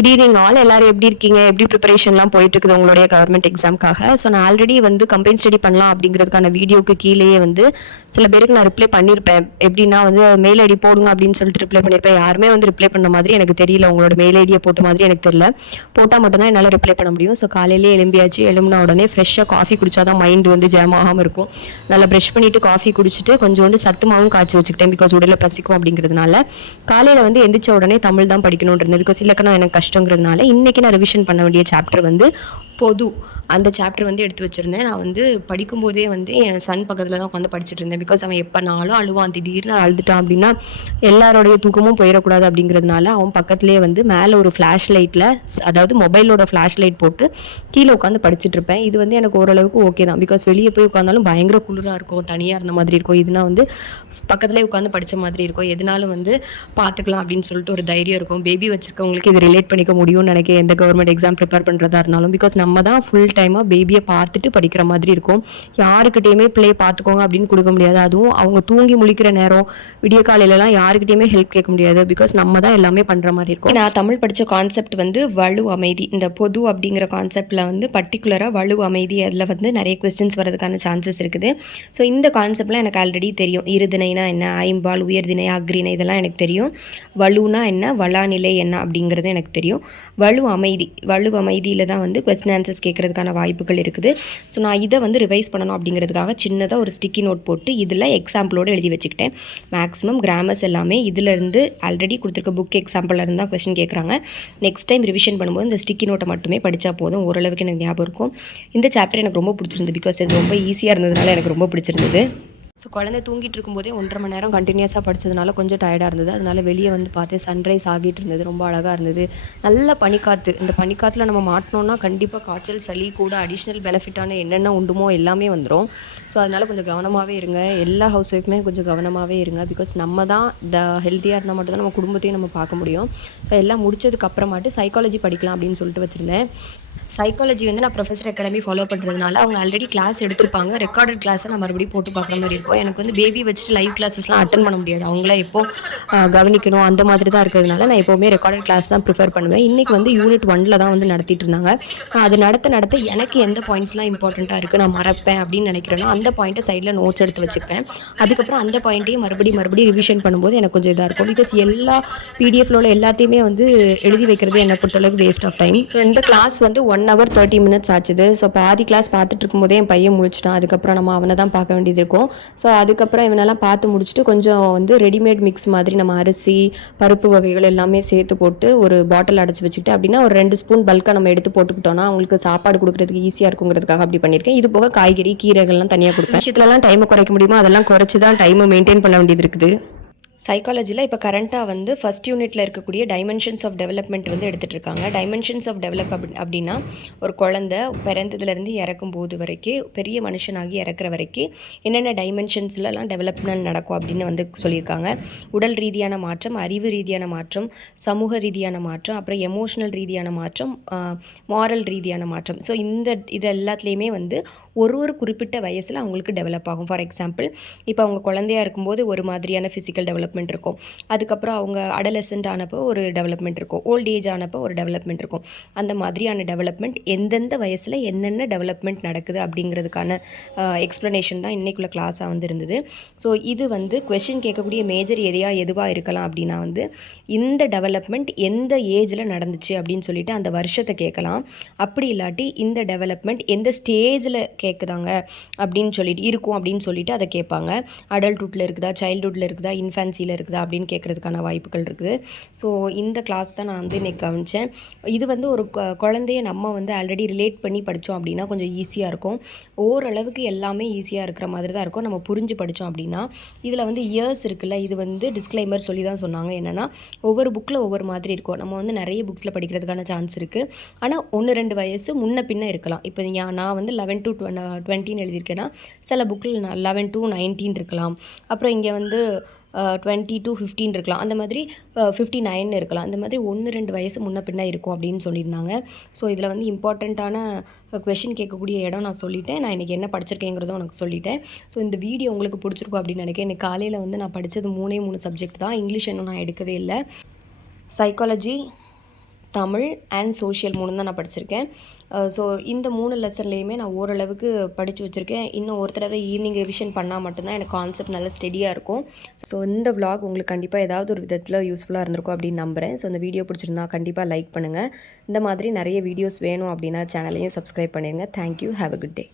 Good evening all. எல்லாரும் எப்படி இருக்கீங்க? எப்படி ப்ரிப்பரேஷன்லாம் போயிட்டு இருக்குது உங்களுடைய கவர்மெண்ட் எக்ஸாம்க்காக? ஸோ நான் ஆல்ரெடி வந்து கம்பைன் ஸ்டடி பண்ணலாம் அப்படிங்கிறதுக்கான வீடியோக்கு கீழேயே வந்து சில பேருக்கு நான் ரிப்ளை பண்ணியிருப்பேன். எப்படின்னா வந்து மெயில் ஐடி போடுங்க அப்படின்னு சொல்லிட்டு ரிப்ளை பண்ணியிருப்பேன். யாருமே வந்து ரிப்ளை பண்ண மாதிரி எனக்கு தெரியல. உங்களோட மெயில் ஐடியை போட்ட மாதிரி எனக்கு தெரியல. போட்டால் மட்டும்தான் என்னால் ரிப்ளை பண்ண முடியும். ஸோ காலையிலேயே எழும்பியாச்சு. எழும்பின உடனே ஃப்ரெஷ்ஷாக காஃபி குடிச்சா தான் மைண்டு வந்து ஜாம் ஆகாமல் இருக்கும். நல்லா ப்ரஷ் பண்ணிவிட்டு காஃபி குடிச்சிட்டு கொஞ்சோண்டு சத்து மாவும் காய்ச்சி வச்சுக்கிட்டேன். பிகாஸ் உடலில் பசிக்கும் அப்படிங்கிறதுனால காலையில் வந்து எந்திரிச்ச உடனே தமிழ் தான் படிக்கணும்னு இருந்தது. பிகாஸ் இலக்கணம் எனக்கு கஷ்டங்கிறதுனால இன்றைக்கி நான் ரிவிஷன் பண்ண வேண்டிய சாப்டர் வந்து பொது. அந்த சாப்டர் வந்து எடுத்து வச்சுருந்தேன். நான் வந்து படிக்கும்போதே வந்து என் சன் பக்கத்தில் தான் உட்காந்து படிச்சுட்டு இருந்தேன். பிகாஸ் அவன் எப்போனாலும் அழுவான். திடீர்னு அழுதுட்டான் அப்படின்னா எல்லாரோடைய தூக்கமும் போயிடக்கூடாது அப்படிங்கிறதுனால அவன் பக்கத்துலேயே வந்து மேலே ஒரு ஃப்ளாஷ் லைட்டில், அதாவது மொபைலோட ஃப்ளாஷ் லைட் போட்டு கீழே உட்காந்து படிச்சுட்டு இருப்பேன். இது வந்து எனக்கு ஓரளவுக்கு ஓகே தான். பிகாஸ் வெளியே போய் உட்காந்தாலும் பயங்கர குளிராக இருக்கும், தனியாக இருந்த மாதிரி இருக்கும். இதுனா வந்து பக்கத்துலேயே உட்காந்து படித்த மாதிரி இருக்கும். எதனாலும் வந்து பார்த்துக்கலாம் அப்படின்னு சொல்லிட்டு ஒரு தைரியம் இருக்கும். பேபி வச்சுருக்கவங்களுக்கு இது ரிலேட் பண்ணிக்க முடியும்னு நினைக்கிறேன், எந்த கவர்மெண்ட் எக்ஸாம் ப்ரிப்பேர் பண்ணுறதா இருந்தாலும். பிகாஸ் நம்ம தான் ஃபுல் டைமாக பேபியை பார்த்துட்டு படிக்கிற மாதிரி இருக்கும். யாருக்கிட்டையுமே பிள்ளையை பார்த்துக்கோங்க அப்படின்னு கொடுக்க முடியாது. அதுவும் அவங்க தூங்கி முழிக்கிற நேரம், விடிய காலையிலலாம் யாருக்கிட்டையுமே ஹெல்ப் கேட்க முடியாது. பிகாஸ் நம்ம தான் எல்லாமே பண்ணுற மாதிரி இருக்கும். நான் தமிழ் படித்த கான்செப்ட் வந்து வலு அமைதி. இந்த பொது அப்படிங்கிற கான்செப்டில் வந்து பர்டிகுலராக வலு அமைதி, அதில் வந்து நிறைய கொஸ்டின்ஸ் வரதுக்கான சான்சஸ் இருக்குது. ஸோ இந்த கான்செப்ட்லாம் எனக்கு ஆல்ரெடி தெரியும். இருதினைனா என்ன, ஐம்பால், உயர்திணை, அக்ரிணை, இதெல்லாம் எனக்கு தெரியும். வலுனா என்ன, வளாநிலை என்ன அப்படிங்கிறது எனக்கு தெரியும். வலு அமைதி, வலு அமைதியில் தான் வந்து கொஸ்டின் ஆன்சர்ஸ் கேட்குறதுக்கான வாய்ப்புகள் இருக்குது. ஸோ நான் இதை வந்து ரிவைஸ் பண்ணணும் அப்படிங்கிறதுக்காக சின்னதாக ஒரு ஸ்டிக்கி நோட் போட்டு இதில் எக்ஸாம்பிளோடு எழுதி வச்சுக்கிட்டேன். மேக்ஸிமம் கிராமர்ஸ் எல்லாமே இதிலேருந்து ஆல்ரெடி கொடுத்துருக்க புக் எக்ஸாம்பிளில் இருந்தால் கொஸ்டின் கேட்குறாங்க. நெக்ஸ்ட் டைம் ரிவிஷன் பண்ணும்போது இந்த ஸ்டிக்கி நோட்டை மட்டுமே படித்தா போதும், ஓரளவுக்கு எனக்கு ஞாபகம் இருக்கும். இந்த சாப்டர் எனக்கு ரொம்ப பிடிச்சிருந்தது. பிகாஸ் இது ரொம்ப ஈஸியாக இருந்ததுனால எனக்கு ரொம்ப பிடிச்சிருந்தது. ஸோ குழந்தை தூங்கிட்டு இருக்கும்போதே 1.5 மணி நேரம் கண்டினியூஸாக படித்ததுனால கொஞ்சம் டயர்டாக இருந்தது. அதனால் வெளியே வந்து பார்த்து சன்ரைஸ் ஆகிட்டு இருந்தது, ரொம்ப அழகாக இருந்தது. நல்ல பனிக்காற்று. இந்த பனிக்காற்றுல நம்ம மாட்டினோன்னா கண்டிப்பாக காய்ச்சல், சளி கூட அடிஷ்னல் பெனிஃபிட்டான என்னென்ன உண்டுமோ எல்லாமே வந்துடும். ஸோ அதனால் கொஞ்சம் கவனமாகவே இருங்க. எல்லா ஹவுஸ் ஒய்ஃபுமே கொஞ்சம் கவனமாகவே இருங்க. பிகாஸ் நம்ம தான் ஹெல்த்தியாக இருந்தால் மட்டும்தான் நம்ம குடும்பத்தையும் நம்ம பார்க்க முடியும். ஸோ எல்லாம் முடிச்சதுக்கப்புறமாட்டு சைக்காலஜி படிக்கலாம் அப்படின்னு சொல்லிட்டு வச்சுருந்தேன். சைக்காலஜி வந்து நான் ப்ரொஃபஸர் அகாடமி ஃபாலோ பண்ணுறதுனால அவங்க ஆல்ரெடி கிளாஸ் எடுத்திருப்பாங்க. ரெக்கார்டட் கிளாஸை நான் மறுபடியும் போட்டு பார்க்குற மாதிரி இருக்கும். எனக்கு வந்து பேபி வச்சுட்டு லைவ் கிளாஸஸ்லாம் அட்டன் பண்ண முடியாது. அவங்கள எப்போ கவனிக்கணும் அந்த மாதிரி தான் இருக்கிறதுனால நான் எப்போவுமே ரெக்கார்டட் கிளாஸ் தான் ப்ரிஃபர் பண்ணுவேன். இன்றைக்கி வந்து யூனிட் 1 தான் வந்து நடத்திட்டு இருந்தாங்க. அது நடத்த எனக்கு எந்த பாயிண்ட்ஸ்லாம் இம்பார்ட்டண்ட்டாக இருக்குது, நான் மறப்பேன் அப்படின்னு நினைக்கிறேன்னா அந்த பாயிண்ட்டை சைடில் நோட்ஸ் எடுத்து வச்சுப்பேன். அதுக்கப்புறம் அந்த பாயிண்ட்டையும் மறுபடியும் ரிவிஷன் பண்ணும்போது எனக்கு கொஞ்சம் இதாக இருக்கும். பிகாஸ் எல்லா பிடிஎஃப்ல உள்ள எல்லாத்தையுமே வந்து எழுதி வைக்கிறது என்னை பொறுத்தளவுக்கு வேஸ்ட் ஆஃப் டைம். ஸோ இந்த கிளாஸ் வந்து 1 hour 30 minutes ஆச்சுது. ஸோ பாதி கிளாஸ் பார்த்துட்டு இருக்கும்போதே என் பையன் முடிச்சிட்டான். அதுக்கப்புறம் நம்ம அவனை தான் பார்க்க வேண்டியது இருக்கும். ஸோ அதுக்கப்புறம் இவனெல்லாம் பார்த்து முடிச்சுட்டு கொஞ்சம் வந்து ரெடிமேட் மிக்ஸ் மாதிரி நம்ம அரிசி, பருப்பு வகைகள் எல்லாமே சேர்த்து போட்டு ஒரு பாட்டில் அடைச்சி வச்சுக்கிட்டு அப்படின்னா ஒரு 2 ஸ்பூன் பல்காக நம்ம எடுத்து போட்டுக்கிட்டோன்னா அவங்களுக்கு சாப்பாடு கொடுக்குறதுக்கு ஈஸியாக இருக்குங்கிறதுக்காக அப்படி பண்ணியிருக்கேன். இது போக காய்கறி, கீரைகள்லாம் தனியாக கொடுப்பேன். விஷயத்துலலாம் டைமை குறைக்க முடியுமோ அதெல்லாம் குறைச்சி தான் டைமை மெயின்டைன் பண்ண வேண்டியது இருக்குது. சைக்காலஜியில் இப்போ கரண்ட்டாக வந்து ஃபஸ்ட் யூனிட்டில் இருக்கக்கூடிய டைமென்ஷன்ஸ் ஆஃப் டெவலப்மெண்ட் வந்து எடுத்துகிட்டு இருக்காங்க. டைமென்ஷன்ஸ் ஆஃப் டெவலப் அப்படின்னா ஒரு குழந்தை பிறந்ததுலேருந்து இறக்கும் போது வரைக்கும், பெரிய மனுஷனாகி இறக்குற வரைக்கும் என்னென்ன டைமென்ஷன்ஸ்லாம் டெவலப்மெண்ட் நடக்கும் அப்படின்னு வந்து சொல்லியிருக்காங்க. உடல் ரீதியான மாற்றம், அறிவு ரீதியான மாற்றம், சமூக ரீதியான மாற்றம், அப்புறம் எமோஷனல் ரீதியான மாற்றம், மாரல் ரீதியான மாற்றம். ஸோ இது எல்லாத்துலேயுமே வந்து ஒரு குறிப்பிட்ட வயசில் அவங்களுக்கு டெவலப் ஆகும். ஃபார் எக்ஸாம்பிள் இப்போ அவங்க குழந்தையாக இருக்கும்போது ஒரு மாதிரியான ஃபிசிக்கல் டெவலப்மெண்ட் இருக்கும். அதுக்கப்புறம் அவங்க அடலசென்ட் ஆனப்போ ஒரு டெவலப்மெண்ட் இருக்கும். ஓல்ட் ஏஜ் ஆனப்போ ஒரு டெவலப்மெண்ட் இருக்கும். அந்த மாதிரியான டெவலப்மெண்ட் எந்தெந்த வயசில் என்னென்ன டெவலப்மெண்ட் நடக்குது அப்படிங்கிறதுக்கான எக்ஸ்ப்ளனேஷன் தான் இன்றைக்குள்ள கிளாஸாக வந்து இருந்தது. ஸோ இது வந்து கொஸ்டின் கேட்கக்கூடிய மேஜர் எதுவாக இருக்கலாம் அப்படின்னா வந்து இந்த டெவலப்மெண்ட் எந்த ஏஜில் நடந்துச்சு அப்படின்னு சொல்லிட்டு அந்த வருஷத்தை கேட்கலாம். அப்படி இல்லாட்டி இந்த டெவலப்மெண்ட் எந்த ஸ்டேஜில் கேட்குதாங்க அப்படின்னு சொல்லிட்டு இருக்கும் அப்படின்னு சொல்லிட்டு அதை கேட்பாங்க. அடல்ட்ஹுட்டில் இருக்குதா, சைல்டுஹுட்டில் இருக்குதா, இன்ஃபேன்சியில் இருக்குதா அப்படின்னு கேட்குறதுக்கான வாய்ப்புகள் இருக்குது. ஸோ இந்த கிளாஸ் தான் நான் வந்து இன்றைக்கி கவனித்தேன். இது வந்து ஒரு குழந்தைய நம்ம வந்து ஆல்ரெடி ரிலேட் பண்ணி படித்தோம் அப்படின்னா கொஞ்சம் ஈஸியாக இருக்கும். ஓரளவுக்கு எல்லாமே ஈஸியாக இருக்கிற மாதிரி தான் இருக்கும் நம்ம புரிஞ்சு படித்தோம் அப்படின்னா. இதில் வந்து இயர்ஸ் இருக்குல்ல, இது வந்து டிஸ்க்ளைமர் சொல்லி தான் சொன்னாங்க. என்னென்னா ஒவ்வொரு புக்கில் ஒவ்வொரு மாதிரி இருக்கும். நம்ம வந்து நிறைய புக்ஸில் படிக்கிறதுக்கான சான்ஸ் இருக்குது. ஆனால் 1-2 வயசு முன்ன பின்ன இருக்கலாம். இப்போ நான் வந்து 11 to 20 எழுதியிருக்கேன்னா சில புக்கில் 11 to 19 இருக்கலாம். அப்புறம் இங்கே வந்து 20 to 15 இருக்கலாம். அந்த மாதிரி 59 இருக்கலாம். அந்த மாதிரி 1-2 வயசு முன்ன பின்ன இருக்கும் அப்படின்னு சொல்லியிருந்தாங்க. ஸோ இதில் வந்து இம்பார்ட்டண்ட்டான கொஷின் கேட்கக்கூடிய இடம் நான் சொல்லிட்டேன். நான் இன்றைக்கி என்ன படிச்சிருக்கேங்கிறதும் உனக்கு சொல்லிட்டேன். ஸோ இந்த வீடியோ உங்களுக்கு பிடிச்சிருக்கும் அப்படின்னு நினைக்கிறேன். இன்றைக்கி காலையில் வந்து நான் படித்தது 3 சப்ஜெக்ட் தான். இங்கிலீஷ் இன்னும் நான் எடுக்கவே இல்லை. சைக்காலஜி, தமிழ் அண்ட் சோஷியல் 3 தான் நான் படிச்சிருக்கேன். ஸோ இந்த 3 லெசன்லேயுமே நான் ஓரளவுக்கு படித்து வச்சுருக்கேன். இன்னும் ஒரு தடவை ஈவினிங் ரிவிஷன் பண்ணால் மட்டும்தான் எனக்கு கான்செப்ட் நல்லா ஸ்டெடியாக இருக்கும். ஸோ இந்த vlog உங்களுக்கு கண்டிப்பாக ஏதாவது ஒரு விதத்தில் யூஸ்ஃபுல்லாக இருந்திருக்கும் அப்படின்னு நம்புகிறேன். ஸோ இந்த வீடியோ பிடிச்சிருந்தா கண்டிப்பாக லைக் பண்ணுங்கள். இந்த மாதிரி நிறைய வீடியோஸ் வேணும் அப்படின்னா சேனலையும் சப்ஸ்கிரைப் பண்ணிடுங்க. Thank you. Have a good day.